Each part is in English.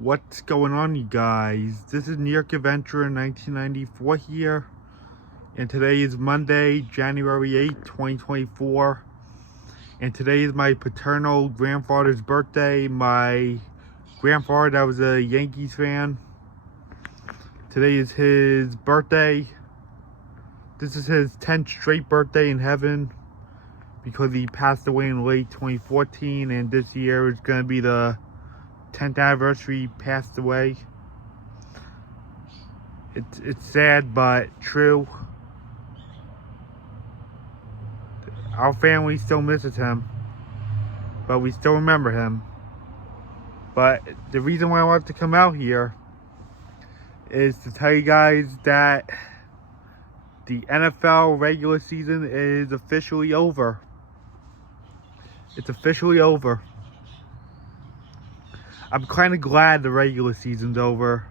What's going on, you guys? This is New York Adventure 1994 here, and today is Monday, January 8th, 2024, and today is my paternal grandfather's birthday. My grandfather that was a Yankees fan. Today is his birthday. This is his 10th straight birthday in heaven because he passed away in late 2014, and this year is going to be the 10th anniversary. Passed away. It's sad but true. Our family still misses him, but we still remember him. But the reason why I wanted to come out here is to tell you guys that the NFL regular season is officially over. It's officially over. I'm kind of glad the regular season's over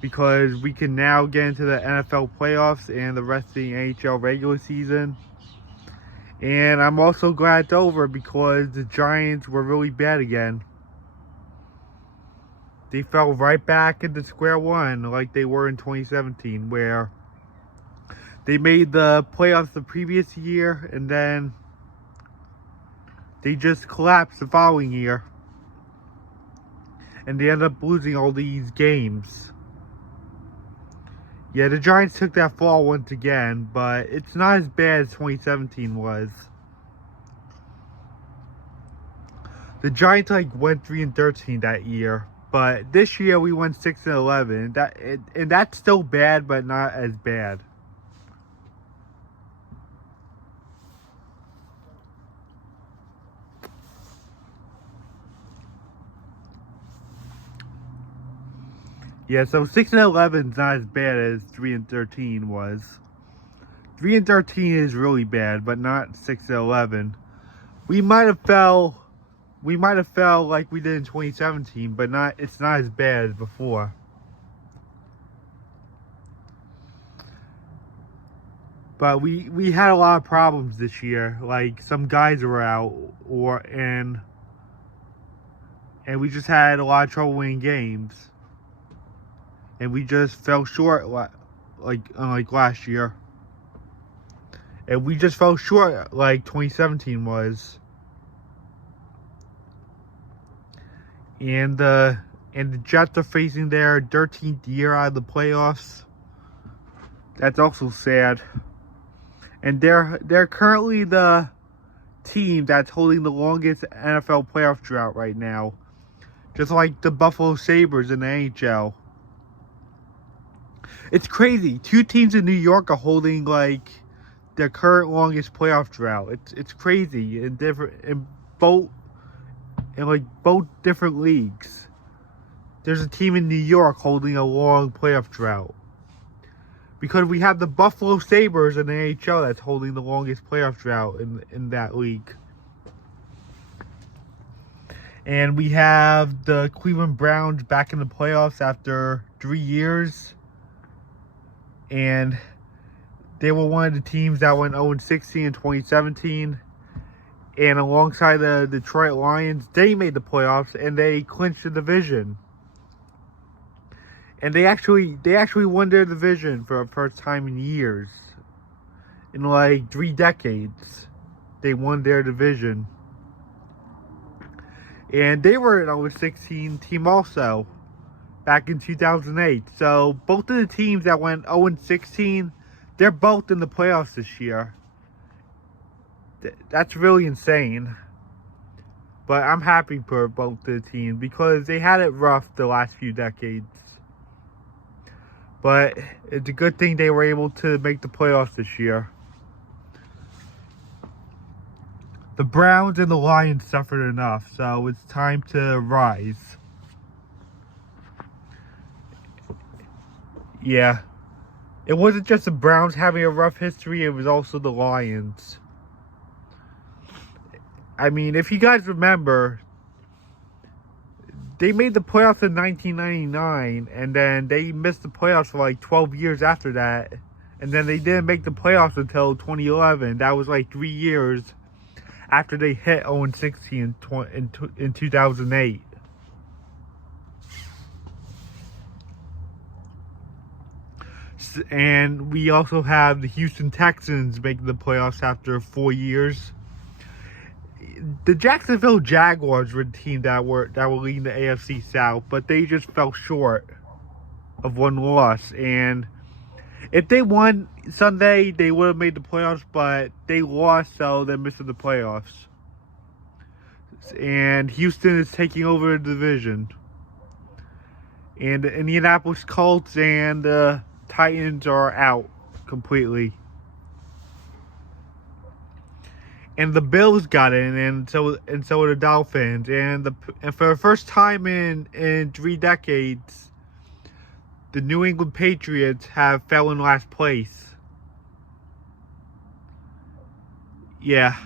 because we can now get into the NFL playoffs and the rest of the NHL regular season. And I'm also glad it's over because the Giants were really bad again. They fell right back into square one like they were in 2017, where they made the playoffs the previous year and then they just collapsed the following year. And they ended up losing all these games. Yeah, the Giants took that fall once again, but it's not as bad as 2017 was. The Giants went 3-13 that year, but this year we went 6-11. And that's still bad, but not as bad. Yeah, so 6-11 is not as bad as 3-13 was. 3-13 is really bad, but not 6-11. We might have fell like we did in 2017, but it's not as bad as before. But we had a lot of problems this year. Like some guys were out, and we just had a lot of trouble winning games. And we just fell short like last year. And we just fell short like 2017 was. And the Jets are facing their 13th year out of the playoffs. That's also sad. And they're currently the team that's holding the longest NFL playoff drought right now. Just like the Buffalo Sabres in the NHL. It's crazy. Two teams in New York are holding their current longest playoff drought. It's crazy in both different leagues. There's a team in New York holding a long playoff drought. Because we have the Buffalo Sabres in the NHL that's holding the longest playoff drought in that league. And we have the Cleveland Browns back in the playoffs after 3 years. And they were one of the teams that went 0-16 in 2017. And alongside the Detroit Lions, they made the playoffs and they clinched the division. And they actually won their division for the first time in years. In 3 decades, they won their division. And they were an 0-16 team also. Back in 2008. So both of the teams that went 0-16, they're both in the playoffs this year. That's really insane. But I'm happy for both of the teams because they had it rough the last few decades. But it's a good thing they were able to make the playoffs this year. The Browns and the Lions suffered enough, so it's time to rise. Yeah, it wasn't just the Browns having a rough history, it was also the Lions. I mean, if you guys remember, they made the playoffs in 1999, and then they missed the playoffs for 12 years after that. And then they didn't make the playoffs until 2011. That was 3 years after they hit 0-16 in 2008. and we also have the Houston Texans making the playoffs after 4 years. The Jacksonville Jaguars were the team that were leading the AFC South, but they just fell short of one loss. And if they won Sunday, they would have made the playoffs, but they lost, so they're missing the playoffs. And Houston is taking over the division. And the Indianapolis Colts and the Titans are out completely. And the Bills got in, and so the Dolphins. And for the first time in 3 decades, the New England Patriots have fell in last place. Yeah.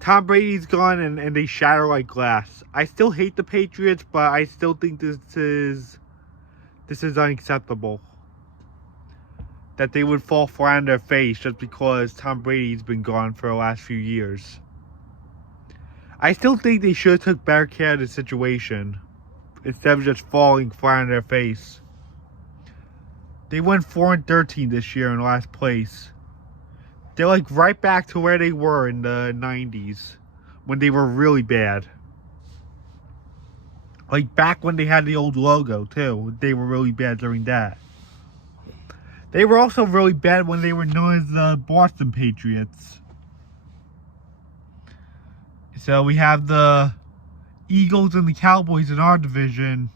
Tom Brady's gone, and they shatter like glass. I still hate the Patriots, but I still think this is unacceptable. That they would fall flat on their face just because Tom Brady's been gone for the last few years. I still think they should have took better care of the situation instead of just falling flat on their face. They went 4-13 this year in last place. They're like right back to where they were in the 90s when they were really bad. Like back when they had the old logo too. They were really bad during that. They were also really bad when they were known as the Boston Patriots. So we have the Eagles and the Cowboys in our division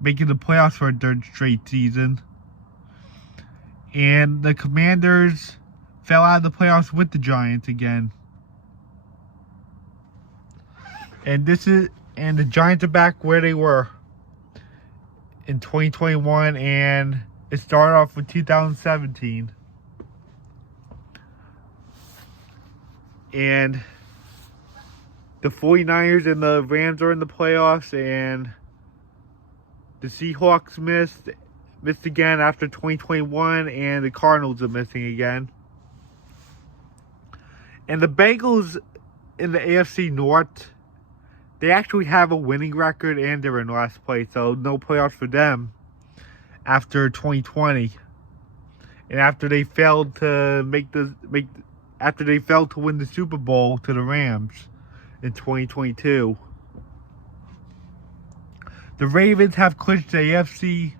making the playoffs for a 3rd straight season. And the Commanders fell out of the playoffs with the Giants again. And the Giants are back where they were in 2021, and it started off with 2017. And the 49ers and the Rams are in the playoffs, and the Seahawks missed again after 2021, and the Cardinals are missing again. And the Bengals in the AFC North, they actually have a winning record, and they're in last place, so no playoffs for them after 2020, and after they failed to win the Super Bowl to the Rams in 2022. The Ravens have clinched the AFC,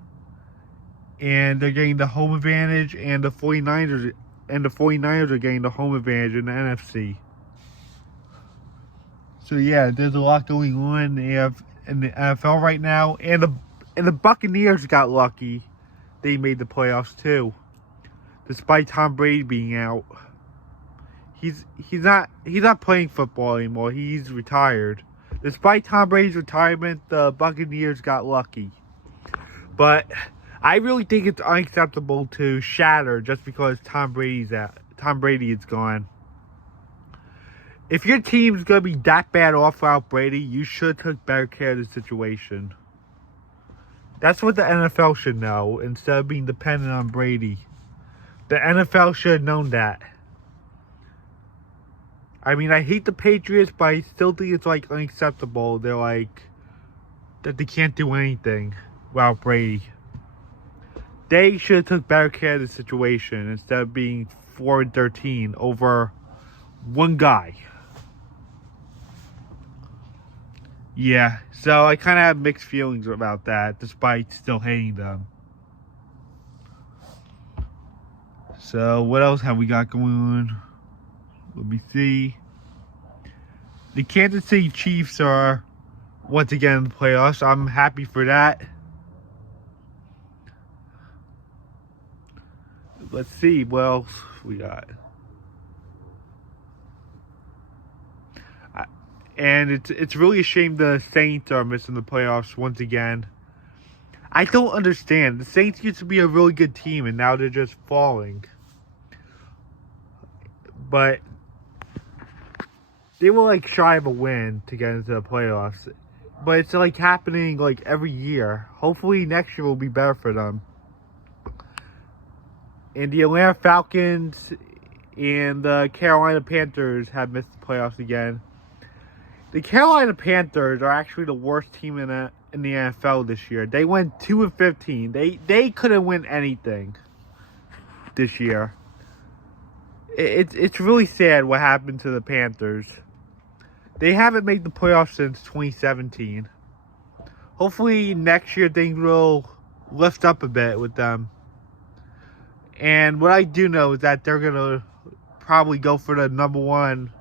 and they're getting the home advantage, and the 49ers are getting the home advantage in the NFC. So yeah, there's a lot going on in the NFL right now, and the Buccaneers got lucky. They made the playoffs too, despite Tom Brady being out. He's not playing football anymore. He's retired. Despite Tom Brady's retirement, the Buccaneers got lucky. But I really think it's unacceptable to shatter just because Tom Brady is gone. If your team's gonna be that bad off without Brady, you should take better care of the situation. That's what the NFL should know, instead of being dependent on Brady. The NFL should have known that. I mean, I hate the Patriots, but I still think it's like unacceptable. They're like that they can't do anything without Brady. They should have took better care of the situation instead of being 4-13 over one guy. Yeah, so I kind of have mixed feelings about that, despite still hating them. So, what else have we got going on? Let me see. The Kansas City Chiefs are once again in the playoffs. I'm happy for that. Let's see what else we got. And it's really a shame the Saints are missing the playoffs once again. I don't understand. The Saints used to be a really good team, and now they're just falling. But they were like shy of a win to get into the playoffs. But it's like happening like every year. Hopefully next year will be better for them. And the Atlanta Falcons and the Carolina Panthers have missed the playoffs again. The Carolina Panthers are actually the worst team in in the NFL this year. They went 2-15. They couldn't win anything this year. It's really sad what happened to the Panthers. They haven't made the playoffs since 2017. Hopefully next year things will lift up a bit with them. And what I do know is that they're going to probably go for the number 1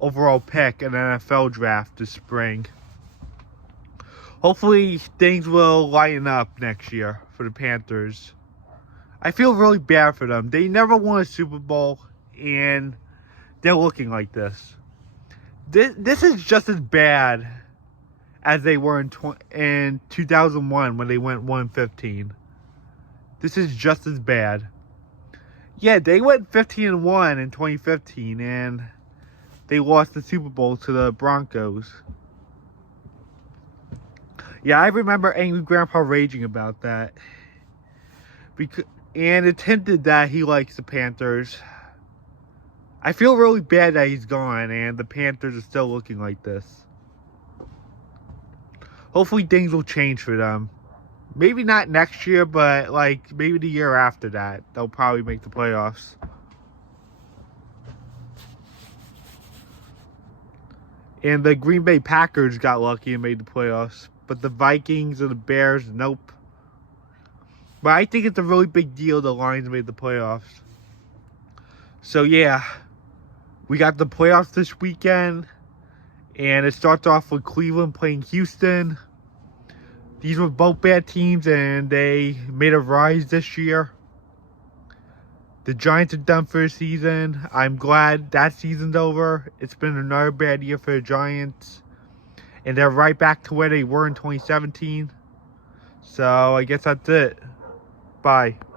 overall pick in the NFL draft this spring. Hopefully things will lighten up next year for the Panthers. I feel really bad for them. They never won a Super Bowl, and they're looking like this. This is just as bad as they were in 2001 when they went 1-15. This is just as bad. Yeah, they went 15-1 in 2015, and they lost the Super Bowl to the Broncos. Yeah, I remember Angry Grandpa raging about that. And it's hinted that he likes the Panthers. I feel really bad that he's gone and the Panthers are still looking like this. Hopefully things will change for them. Maybe not next year, but like maybe the year after that. They'll probably make the playoffs. And the Green Bay Packers got lucky and made the playoffs. But the Vikings and the Bears, nope. But I think it's a really big deal the Lions made the playoffs. So yeah, we got the playoffs this weekend. And it starts off with Cleveland playing Houston. These were both bad teams and they made a rise this year. The Giants are done for the season. I'm glad that season's over. It's been another bad year for the Giants. And they're right back to where they were in 2017. So I guess that's it. Bye.